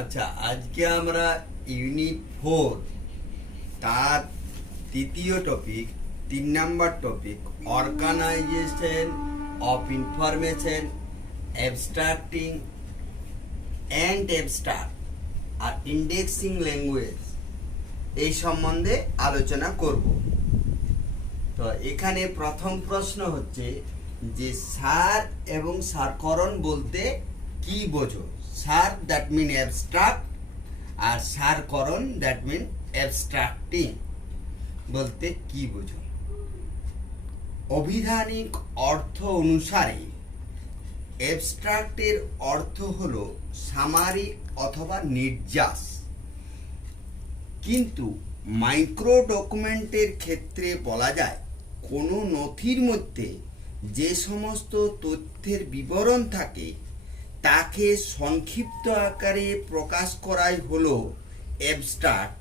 আচ্ছা, আজকে আমরা ইউনিট 4 তার তৃতীয় টপিক 3 নম্বর topic organisation of information abstracting and abstract আর ইন্ডেক্সিং ল্যাঙ্গুয়েজ এই সম্বন্ধে আলোচনা করব। তো এখানে প্রথম প্রশ্ন হচ্ছে যে সার এবং সারকরণ বলতে কি বোঝো? সার দ্যাট মিন অ্যাবস্ট্রাক্ট আর সারকরণ দ্যাট মিন অ্যাবস্ট্রাক্টিং বলতে কি বোঝো? অভিধানিক অর্থ অনুসারে অ্যাবস্ট্রাক্টের অর্থ হলো সামরিক অথবা নির্যাস, কিন্তু মাইক্রো ডকুমেন্টের ক্ষেত্রে বলা যায় কোনো নথির মধ্যে যে সমস্ত তথ্যের বিবরণ থাকে তাকে সংক্ষিপ্ত আকারে প্রকাশ করাই হলো অ্যাবস্ট্রাক্ট,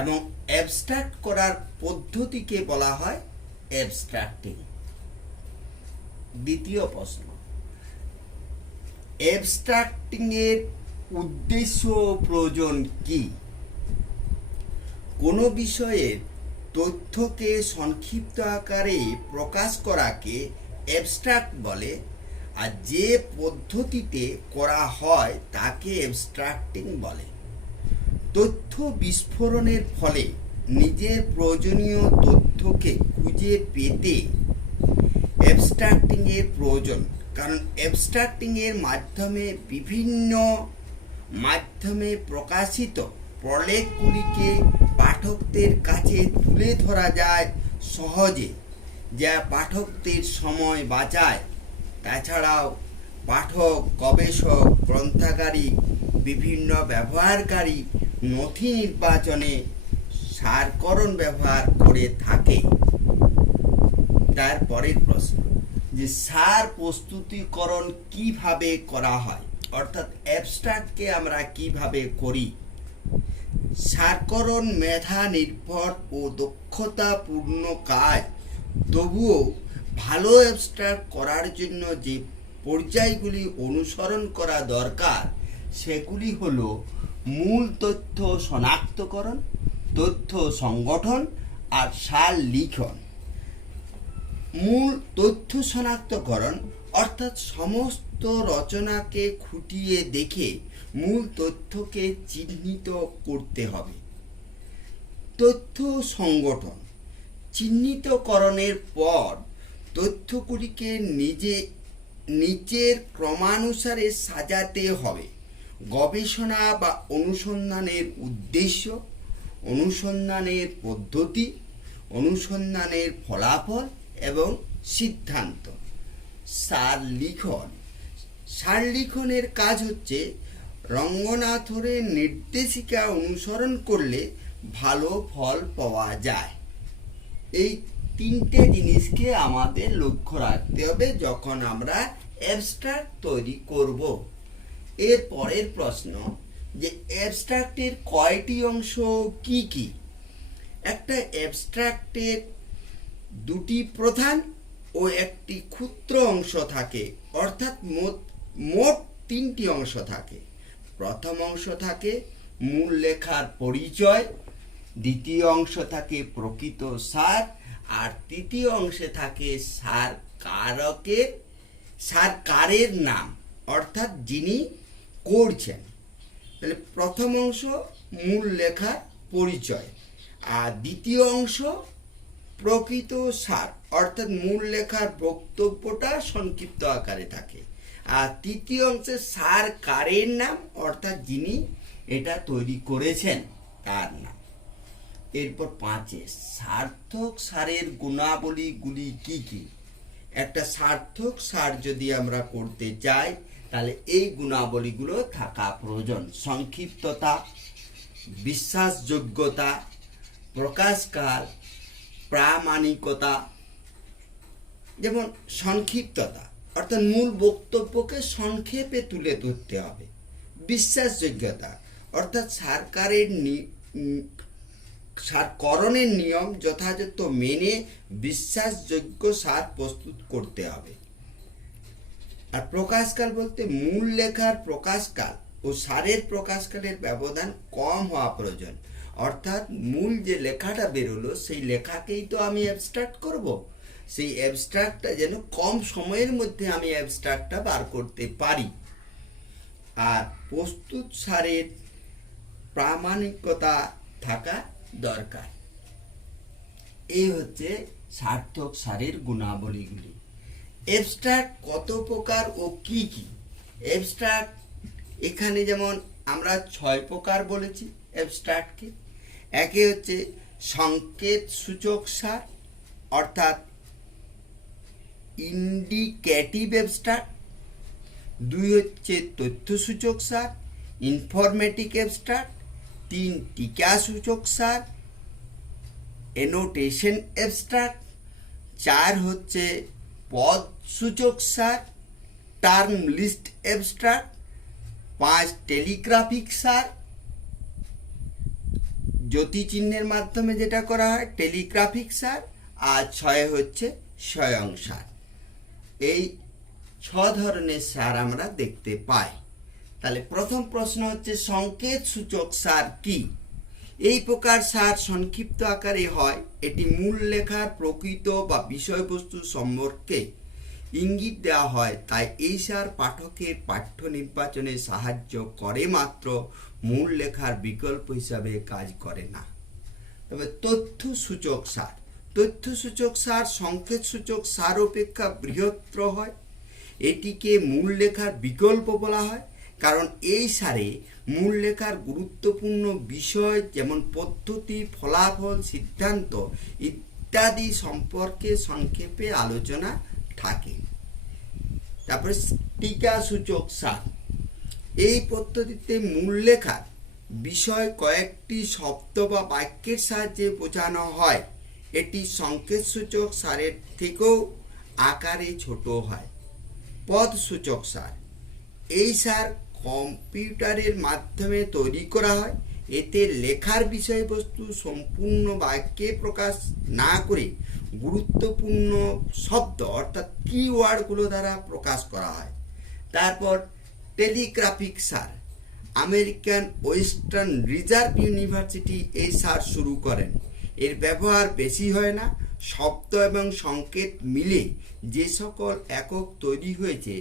এবং অ্যাবস্ট্রাক্ট করার পদ্ধতিকে বলা হয় অ্যাবস্ট্রাক্টিং। দ্বিতীয় প্রশ্ন, অ্যাবস্ট্রাক্টিং এর উদ্দেশ্য ও প্রয়োজন কি? কোনো বিষয়ের তথ্যকে সংক্ষিপ্ত আকারে প্রকাশ করাকে অ্যাবস্ট্রাক্ট বলে, আর যে পদ্ধতিতে করা হয় তাকে অ্যাবস্ট্রাক্টিং বলে। তথ্য বিস্ফোরণের ফলে নিজের প্রয়োজনীয় তথ্যকে খুঁজে পেতে অ্যাবস্ট্রাক্টিং এর প্রয়োজন, কারণ অ্যাবস্ট্রাক্টিং এর মাধ্যমে বিভিন্ন মাধ্যমে প্রকাশিত প্রলেখগুলিকে পাঠকদের কাছে তুলে ধরা যায় সহজে, যা পাঠকদের সময় বাঁচায়। তাছাড়াও পাঠক, গবেষক, গ্রন্থাগারিক, বিভিন্ন ব্যবহারকারী নথি নির্বাচনে সারকরণ ব্যবহার করে থাকে। তারপরের প্রশ্ন যে সার প্রস্তুতিকরণ কিভাবে করা হয়, অর্থাৎ অ্যাবস্ট্রাক্টকে আমরা কিভাবে করি। সারকরণ মেধা নির্ভর ও দক্ষতাপূর্ণ কাজ, তবুও ভালো অ্যাবস্ট্রাক্ট করার জন্য যে পর্যায়গুলি অনুসরণ করা দরকার সেগুলি হলো মূল তথ্য শনাক্তকরণ, তথ্য সংগঠন আর সার লিখন। মূল তথ্য শনাক্তকরণ অর্থাৎ সমস্ত রচনাকে খুঁটিয়ে দেখে মূল তথ্যকে চিহ্নিত করতে হবে। তথ্য সংগঠন, চিহ্নিতকরণের পর তথ্যগুলিকে নিচের ক্রমানুসারে সাজাতে হবে। গবেষণা বা অনুসন্ধানের উদ্দেশ্য, অনুসন্ধানের পদ্ধতি, অনুসন্ধানের ফলাফল এবং সিদ্ধান্ত। সার লিখন, সার লিখনের কাজ হচ্ছে রঙ্গনাথনের নির্দেশিকা অনুসরণ করলে ভালো ফল পাওয়া যায়। এই তিনটে জিনিসকে আমাদের লক্ষ্য রাখতে হবে যখন আমরা অ্যাবস্ট্রাক্ট তৈরি করব। এর পরের প্রশ্ন যে অ্যাবস্ট্রাক্টের কয়টি অংশ কি কি? একটা অ্যাবস্ট্রাক্টের দুটি প্রধান ও একটি ক্ষুদ্র অংশ থাকে, অর্থাৎ মোট তিনটি অংশ থাকে। প্রথম অংশ থাকে মূল লেখার পরিচয়, দ্বিতীয় অংশ থাকে প্রকৃত সার, আর তৃতীয় অংশে থাকে সারকারের নাম, অর্থাৎ যিনি করছেন। তাহলে প্রথম অংশ মূল লেখার পরিচয়, আর দ্বিতীয় অংশ প্রকৃত সার, অর্থাৎ মূল লেখার বক্তব্যটা সংক্ষিপ্ত আকারে থাকে, আর তৃতীয় অংশে সারকারের নাম, অর্থাৎ যিনি এটা তৈরি করেছেন তার নাম। এরপর 5 সার্থক সারের গুণাবলীগুলি কি কি? একটা সার্থক সার যদি আমরা করতে চাই তাহলে এই গুণাবলীগুলো থাকা প্রয়োজন: সংক্ষিপ্ততা, বিশ্বাসযোগ্যতা, প্রকাশকাল, প্রামাণিকতা। যেমন সংক্ষিপ্ততা অর্থাৎ মূল বক্তব্যকে সংক্ষেপে তুলে ধরতে হবে। বিশ্বাসযোগ্যতা অর্থাৎ সারকরণের নিয়ম যথাযথ মেনে বিশ্বাসযোগ্য সার প্রস্তুত করতে হবে। আর প্রকাশকাল বলতে মূল লেখার প্রকাশকাল ও সারের প্রকাশকালের ব্যবধান কম হওয়া প্রয়োজন। অর্থাৎ মূল যে লেখাটা বেরোলো সেই লেখাকেই তো আমি অ্যাবস্ট্রাক্ট করব, সেই অ্যাবস্ট্রাক্টটা যেন কম সময়ের মধ্যে আমি অ্যাবস্ট্রাক্টটা বার করতে পারি। আর প্রস্তুত সারের প্রামাণিকতা থাকা দরকার। এই হচ্ছে সার্থক সারের গুণাবলীগুলি। অ্যাবস্ট্রাক্ট কত প্রকার ও কি কি? অ্যাবস্ট্রাক্ট এখানে যেমন আমরা 6 প্রকার বলেছি অ্যাবস্ট্রাক্টকে। একে হচ্ছে সংকেত সূচক সার অর্থাৎ ইন্ডিকেটিভ অ্যাবস্ট্রাক্ট। 2 হচ্ছে তথ্যসূচক সার ইনফরমেটিভ অ্যাবস্ট্রাক্ট। 3 টিকাসূচক সার এনোটেশন অ্যাবস্ট্রাক্ট। 4 হচ্ছে পদ সূচক সার টার্ম লিস্ট অ্যাবস্ট্রাক্ট। 5 টেলিগ্রাফিক সার জ্যোতিচিহ্নের মাধ্যমে যেটা করা হয় টেলিগ্রাফিক সার। আর 6 হচ্ছে স্বয়ং সার। এই 6 ধরনের সার আমরা দেখতে পাই। তাহলে প্রথম প্রশ্ন হচ্ছে সংকেত সূচক সার কি? এই প্রকার সার সংক্ষিপ্ত আকারে হয়। এটি মূল লেখার প্রকৃত বা বিষয়বস্তু সম্পর্কে ইঙ্গিত দেওয়া হয়, তাই এই সার পাঠকের পাঠ্য নির্বাচনে সাহায্য করে মাত্র, মূল লেখার বিকল্প হিসাবে কাজ করে না। তবে তথ্য সূচক সার, তথ্য সূচক সার সংকেত সূচক সার অপেক্ষা বৃহত্তর হয়। এটিকে মূল লেখার বিকল্প বলা হয়, কারণ এই সারে মূল লেখার গুরুত্বপূর্ণ বিষয় যেমন পদ্ধতি, ফলাফল, সিদ্ধান্ত ইত্যাদি সম্পর্কে সংক্ষেপে আলোচনা থাকে। তারপরে টিকাসূচক সার, এই পদ্ধতিতে মূল লেখার বিষয় কয়েকটি শব্দ বা বাক্যের সাহায্যে বোঝানো হয়। এটি সংকেত সূচক সারের থেকেও আকারে ছোট হয়। পদ সূচক সার, এই সার কম্পিউটারের মাধ্যমে তৈরি করা হয়। এতে লেখার বিষয়বস্তু সম্পূর্ণ বাক্যে প্রকাশ না করে গুরুত্বপূর্ণ শব্দ অর্থাৎ কিওয়ার্ডগুলো দ্বারা প্রকাশ করা হয়। তারপর টেলিগ্রাফিক সার, আমেরিকান ওয়েস্টার্ন রিজার্ভ ইউনিভার্সিটি এই সার শুরু করেন। এর ব্যবহার বেশি হয় না। শব্দ এবং সংকেত মিলে যে সকল একক তৈরি হয়েছে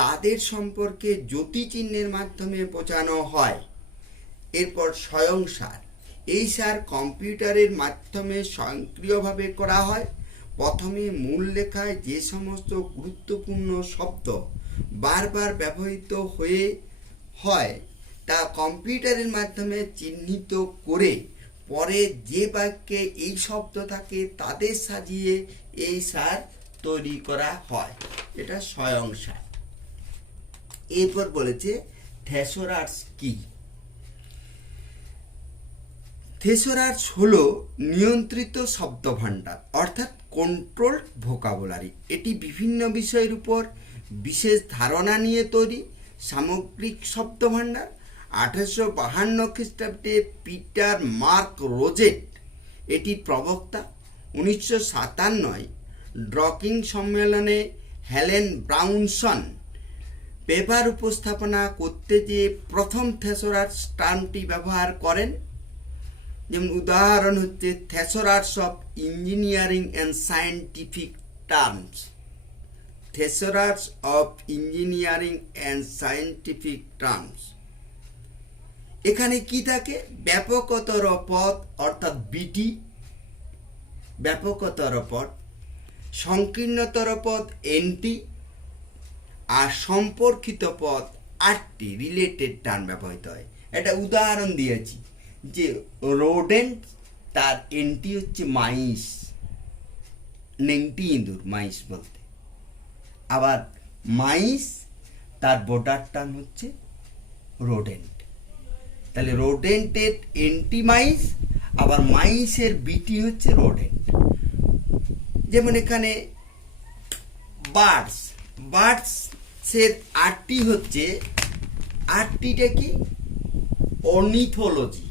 তাদের সম্পর্কে জ্যোতিচিহ্নের মাধ্যমে বোঝানো হয়। এরপর স্বয়ং সার, এই সার কম্পিউটারের মাধ্যমে স্বয়ংক্রিয়ভাবে করা হয়। প্রথমে মূল লেখায় যে সমস্ত গুরুত্বপূর্ণ শব্দ বারবার ব্যবহৃত হয় তা কম্পিউটারের মাধ্যমে চিহ্নিত করে পরে যে বাক্যে এই শব্দ থাকে তাদের সাজিয়ে এই সার তৈরি করা হয়। এটা স্বয়ং সার। এরপর বলেছে থেসরাস কি? থেসরাস হলো নিয়ন্ত্রিত শব্দভাণ্ডার অর্থাৎ কন্ট্রোলড ভোকাবুলারি। এটি বিভিন্ন বিষয়ের উপর বিশেষ ধারণা নিয়ে তৈরি সামগ্রিক শব্দভাণ্ডার। 1852 খ্রিস্টাব্দে পিটার মার্ক রোজেট এটি প্রবক্তা। 1957 ড্রকিং সম্মেলনে হেলেন ব্রাউনসন পেপার উপস্থাপনা করতে যে প্রথম থেসরাস টার্মটি ব্যবহার করেন। যেমন উদাহরণ হচ্ছে thesaurus of engineering and scientific terms. Thesaurus of engineering and scientific terms, এখানে কি থাকে? ব্যাপকতর পদ অর্থাৎ বিটি, ব্যাপকতর পদ, সংকীর্ণতর পদ এনটি, আর সম্পর্কিত পদ 8টি রিলেটেড টার্ম ব্যবহৃত হয়। একটা উদাহরণ দিয়েছি যে রোডেন্ট, তার এনটি হচ্ছে মাইস, নেংটি ইঁদুর মাইস বলতে। আবার মাইস তার বোর্ডার টার্ম হচ্ছে রোডেন্ট। তাহলে রোডেন্টের এনটি মাইস, আবার মাইসের বিটি হচ্ছে রোডেন্ট। যেমন এখানে বার্ডস, বার্ডসের 8টি হচ্ছে, 8টিটা কি? অর্নিথোলজি,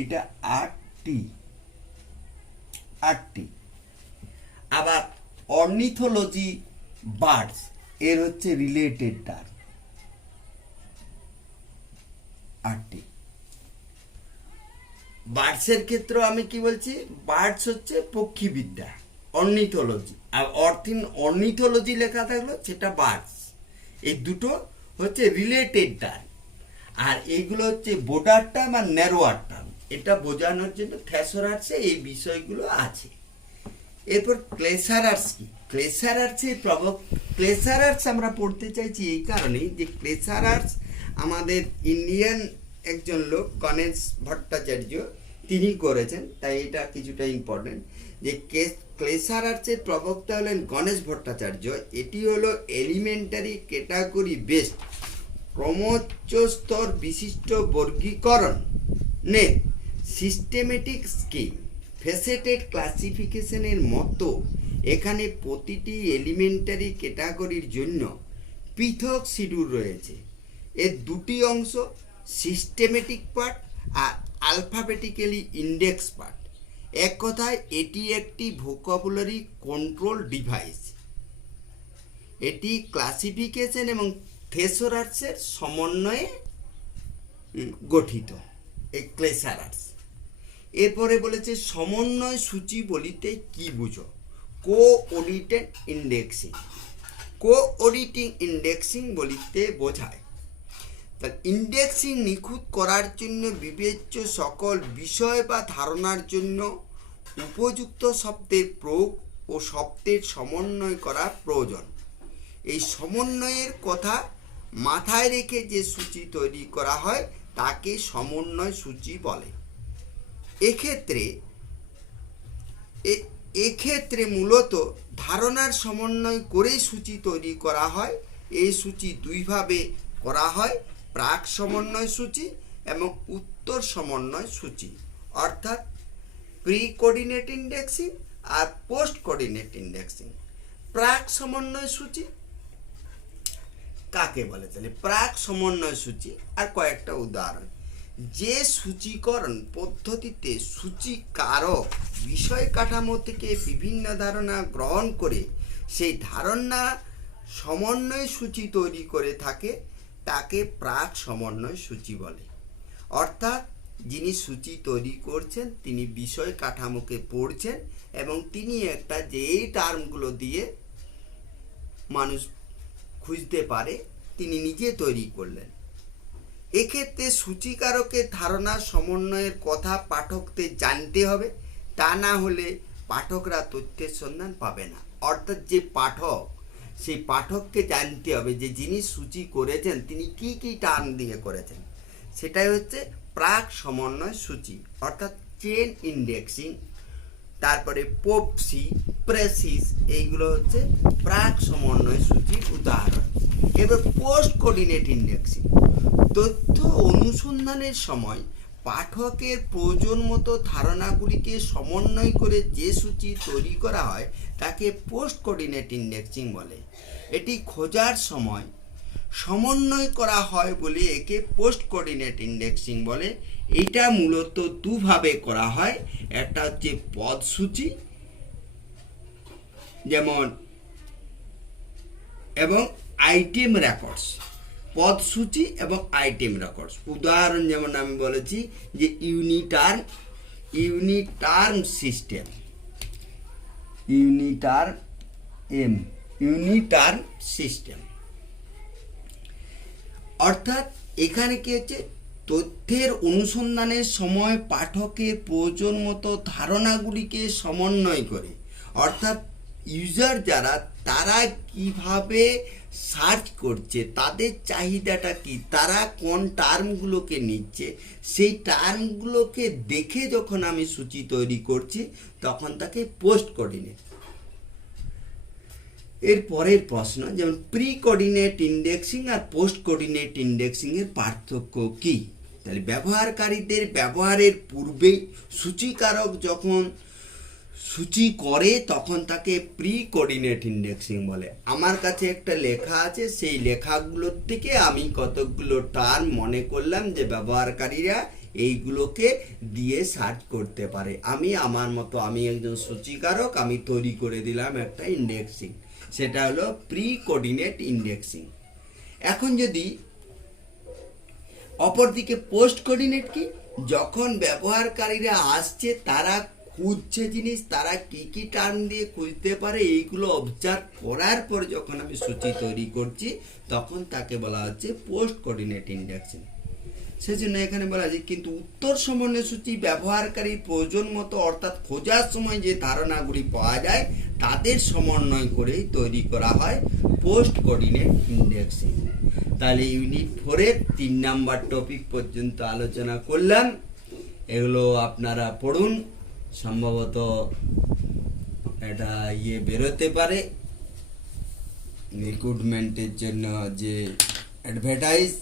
এটা 8টি। আবার অর্নিথোলজি বার্ডস এর হচ্ছে রিলেটেড টার্ম 8টি। বার্ডসের ক্ষেত্রে আমি কি বলছি, বার্ডস হচ্ছে পক্ষীবিদ্যা, অর্নিথোলজি। আর অর্নিথোলজি লেখা থাকলো সেটা বার্ডস। এই দুটো হচ্ছে রিলেটেড টার্ম। আর এইগুলো হচ্ছে বোর্ডার টার্ম আর ন্যারোয়ার টার্ম। এটা বোঝানোর জন্য থ্যাসোরার্সে এই বিষয়গুলো আছে। এরপর ক্লেসারার্স কি, ক্লেসারার্স আমরা পড়তে চাইছি এই কারণেই যে ক্লেসারার্স আমাদের ইন্ডিয়ান একজন লোক গণেশ ভট্টাচার্য তিনি করেছেন, তাই এটা কিছুটা ইম্পর্টেন্ট। যে ক্লেসারার্সের প্রবক্তা হলেন গণেশ ভট্টাচার্য। এটি হলো এলিমেন্টারি ক্যাটাগরি বেসড ক্রমোচ্চ স্তর বিশিষ্ট বর্গীকরণ নে সিস্টেমেটিক স্কিম ফেসেটেড ক্লাসিফিকেশনের মতো এখানে প্রতিটি এলিমেন্টারি ক্যাটাগরির জন্য পৃথক শিডিউল রয়েছে। এর দুটি অংশ, সিস্টেমেটিক পার্ট আর আলফাবেটিক্যালি ইন্ডেক্স পার্ট। এক কথায় এটি একটি ভোকাবুলারি কন্ট্রোল ডিভাইস। এটি ক্লাসিফিকেশন এবং থিসরাসের সমন্বয়ে গঠিত এই ক্লেসারাস। এরপরে বলেছে সমন্বয় সূচি বলিতে কি বুঝো? Coordinated indexing. কোঅর্ডিনেটিং ইন্ডেক্সিং বলিতে বোঝায় তা ইন্ডেক্সিং নিখুঁত করার জন্য বিবেচ্য সকল বিষয় বা ধারণার জন্য উপযুক্ত শব্দের প্রয়োগ ও শব্দের সমন্বয় করা প্রয়োজন। এই সমন্বয়ের কথা মাথায় রেখে যে সূচি তৈরি করা হয় তাকে সমন্বয় সূচি বলে। এক্ষেত্রে মূলত ধারণার সমন্বয় করেই সূচি তৈরি করা হয়। এই সূচি দুইভাবে করা হয়, প্রাক সমন্বয় সূচি এবং উত্তর সমন্বয় সূচি, অর্থাৎ প্রি কোঅর্ডিনেট ইন্ডেক্সিং আর পোস্ট কোঅর্ডিনেট ইন্ডেক্সিং। প্রাক সমন্বয় সূচি কাকে বলে? তাহলে প্রাক সমন্বয় সূচি আর কয়েকটা উদাহরণ। যে সূচীকরণ পদ্ধতিতে সূচিকারক বিষয় কাঠামো থেকে বিভিন্ন ধারণা গ্রহণ করে সেই ধারণা সমন্বয় সূচি তৈরি করে থাকে তাকে প্রাক সমন্বয় সূচি বলে। অর্থাৎ যিনি সূচি তৈরি করছেন তিনি বিষয় কাঠামোকে পড়ছেন এবং তিনি একটা যে এই টার্মগুলো দিয়ে মানুষ খুঁজতে পারে তিনি নিজে তৈরি করলেন। এক্ষেত্রে সূচিকারকের ধারণা সমন্বয়ের কথা পাঠকদের জানতে হবে, তা না হলে পাঠকরা তথ্যের সন্ধান পাবে না। অর্থাৎ যে পাঠক, সেই পাঠককে জানতে হবে যে যিনি সূচি করেছেন তিনি কি কি টার্ম দিয়ে করেছেন। সেটাই হচ্ছে প্রাক সমন্বয় সূচি, অর্থাৎ চেন ইন্ডেক্সিং, তারপরে পোপসি, প্রেসিস, এইগুলো হচ্ছে প্রাক সমন্বয় সূচির উদাহরণ। এবার পোস্ট কোঅর্ডিনেট ইন্ডেক্সিং। তথ্য অনুসন্ধানের সময় পাঠকের প্রয়োজন মতো ধারণাগুলিকে সমন্বয় করে যে সূচি তৈরি করা হয় তাকে পোস্ট কোঅর্ডিনেট ইন্ডেক্সিং বলে। এটি খোঁজার সময় সমন্বয় করা হয় বলে একে পোস্ট কোঅর্ডিনেট ইন্ডেক্সিং বলে। এটা মূলত দুভাবে করা হয়, একটা হচ্ছে পদসূচি যেমন এবং আইটেম রেকর্ডস। পদসূচি এবং আইটেম রেকর্ডস উদাহরণ যেমন আমি বলেছি যে ইউনিটার্ম সিস্টেম, ইউনিটার্ম সিস্টেম। অর্থাৎ এখানে কি হচ্ছে, তথ্যের অনুসন্ধানের সময় পাঠকের প্রয়োজন মতো ধারণাগুলিকে সমন্বয় করে, অর্থাৎ ইউজার যারা তারা কিভাবে সার্চ করছে, তাদের চাহিদাটা কি, তারা কোন টার্মগুলোকে নিচ্ছে, সেই টার্মগুলোকে দেখে যখন আমি সূচি তৈরি করছি তখন তাকে পোস্ট কোঅর্ডিনেট। এর পরের প্রশ্ন, যেমন প্রি কোঅর্ডিনেট ইন্ডেক্সিং আর পোস্ট কোঅর্ডিনেট ইন্ডেক্সিং এর পার্থক্য কি? তাহলে ব্যবহারকারীদের ব্যবহারের পূর্বেই সূচিকারক যখন সূচি করে তখন তাকে প্রি কোঅর্ডিনেট ইন্ডেক্সিং বলে। আমার কাছে একটা লেখা আছে, সেই লেখাগুলোর থেকে আমি কতগুলো টার্ম মনে করলাম যে ব্যবহারকারীরা এইগুলোকে দিয়ে সার্চ করতে পারে। আমি আমার মতো, আমি একজন সূচিকারক, আমি তৈরি করে দিলাম একটা ইন্ডেক্সিং। সেটা হলো প্রি কোঅর্ডিনেট ইন্ডেক্সিং। এখন যদি অপরদিকে পোস্ট কোঅর্ডিনেট কি, যখন ব্যবহারকারীরা আসছে তারা খুঁজছে জিনিস, তারা কি কি টার্ম দিয়ে খুঁজতে পারে এইগুলো অবজার্ভ করার পর যখন আমি সূচি তৈরি করছি তখন তাকে বলা হচ্ছে পোস্ট কোঅর্ডিনেট ইন্ডেক্সিং। সেজন্য এখানে বলা আছে কিন্তু উত্তর সমন্বয় সূচি ব্যবহারকারীর প্রয়োজন মতো অর্থাৎ খোঁজার সময় যে ধারণাগুলি পাওয়া যায় তাদের সমন্বয় করেই তৈরি করা হয় পোস্ট কোঅর্ডিনেট ইন্ডেক্সিং। তাহলে ইউনিট 4-এর 3 নাম্বার টপিক পর্যন্ত আলোচনা করলাম। এগুলো আপনারা পড়ুন, সম্ভবত এটা বেরোতে পারে রিক্রুটমেন্টের জন্য যে অ্যাডভার্টাইজ।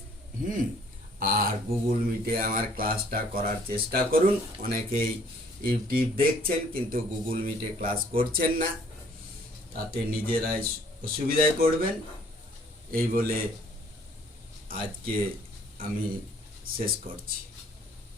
আর গুগল মিটে আমার ক্লাসটা করার চেষ্টা করুন। অনেকেই ইউটিউব দেখছেন কিন্তু গুগল মিটে ক্লাস করছেন না, তাতে নিজেরাই অসুবিধায় পড়বেন। এই বলে আজকে আমি শেষ করছি।